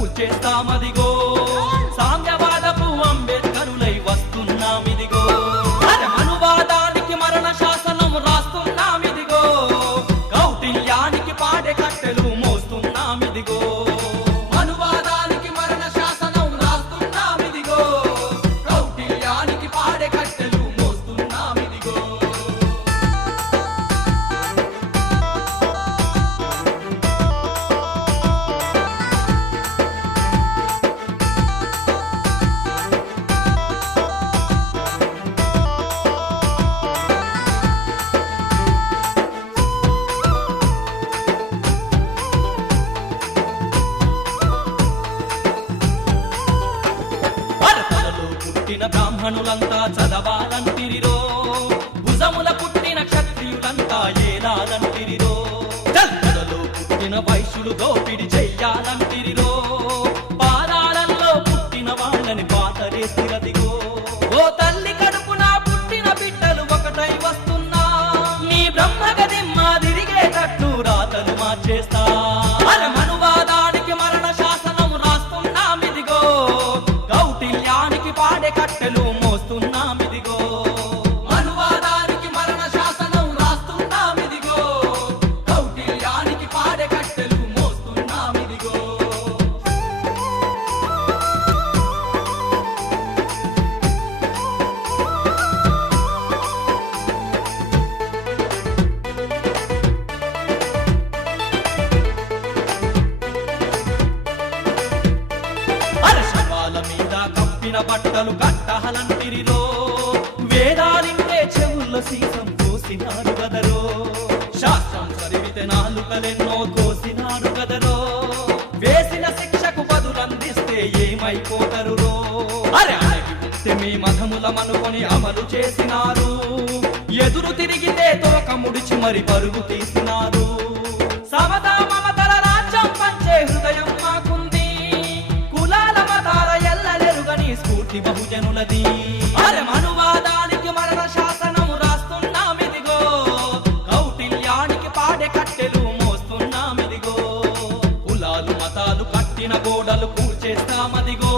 కూల్చేస్తామదిగో సామ్యవాదపు అంబేద్కరులై వస్తున్నామిదిగో మనువాదానికి మరణ శాసనం రాస్తున్నామిదిగో కౌటిల్యానికి పాడే కట్టెలు మోస్తున్నామిదిగో మనువాదానికి మరణ శాసనం రాస్తున్నామిదిగో కౌటిల్యానికి పాడే కట్టెలు మోస్తున్నామిదిగో పుట్టిన బ్రాహ్మణులంతా చదవాలంటిరిరో భుజముల పుట్టిన క్షత్రియులంతా ఏలాలంటిరిరో జల్లలో పుట్టిన వైశ్యులు దోపిడి చెయ్యాలంటిరిరో పాదాలలో పుట్టిన వాళ్ళని పాతరేసిరదిగో ఓ తల్లి కడుపున పుట్టిన బిడ్డలు ఒకటై వస్తున్నా నీ బ్రహ్మగది మాదిరిగేటట్లు రాతలు మార్చేస్తా మనువాదానికి మరణ శాసనం రాస్తున్నామిదిగో కౌటిల్యానికి పాడే కట్టెలు మోస్తున్నామిదిగో మనువాదానికి మరణ శాసనం రాస్తున్నామిదిగో కౌటిల్యానికి పాడే కట్టెలు మోస్తున్నామిదిగో శవాల మీద కప్పిన బట్టలు కట్టహలంటిరిలో వేదాలింటే చెవుల్లో సీసం కోసినారు గదరో శాస్త్రం చదివితే నాలుకలెన్నో కోసినారు గదరో వేసిన శిక్షకు బదులందిస్తే ఏమైపోతరురో అణగితే మీ మధములమనుకొని అమలు చేసినారు ఎదురు తిరిగితే తోక ముడిచి మరి పరుగు తీసినారు సమతా మమతల రాజ్యం పంచే హృదయం మాకుంది కులాల మతాల ఎల్లలెరుగని స్ఫూర్తి బహుజనులది మనువాదానికి మరణ శాసనం రాస్తున్నామిదిగో కౌటిల్యానికి పాడే కట్టెలు మోస్తున్నామిదిగో కులాలు మతాలు కట్టిన గోడలు కూల్చేస్తామదిగో